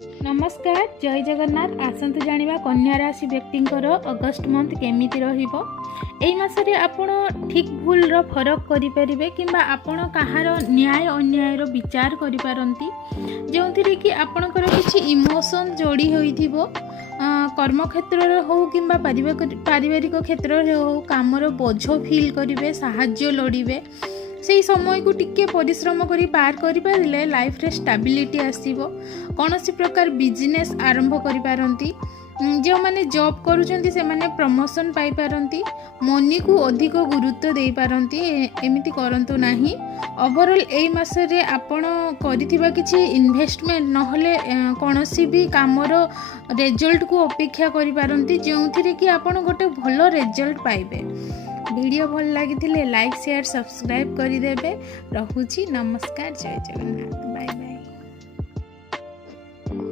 नमस्कार जय जगन्नाथ। आसतु जानिबा कन्या राशि व्यक्तिंकर अगस्ट मंथ केमिति रहिबो। एई मासरे आपण ठीक भूल रो फरक करि परिबे किंबा आपण कहार न्याय अन्याय रो विचार करि पारंती, जोंथिरे कि आपणकर किछि इमोशन जोड़ी होइथिबो। कर्म क्षेत्र रे हो किंबा पारिवारिक क्षेत्र रे हो कामर बोझ फील करिवे, साहाय्य लोडिबे। से समय को टिके परिश्रम करी पार करि पारिले लाइफ रे स्टेबिलिटी आसीबो। कौनसी प्रकार बिजनेस आरंभ करि पारंती। जो माने जॉब करूचंती से माने प्रमोशन पाई पारंती। मनी को अधिक गुरुत्व दे पारंती। एमिति करंतु नाही। ओवरऑल एई मासरे आपण करिथिबा किछि इन्वेस्टमेंट नहले कौनसी भी कामर रिजल्ट को अपेक्षा करि पारंती, जोंथिरे कि आपण गोटे भलो रिजल्ट पाइबे। वीडियो भल लगी लाइक शेयर सब्सक्राइब करदेवे। रहुची नमस्कार जय जगन्नाथ। Bye bye.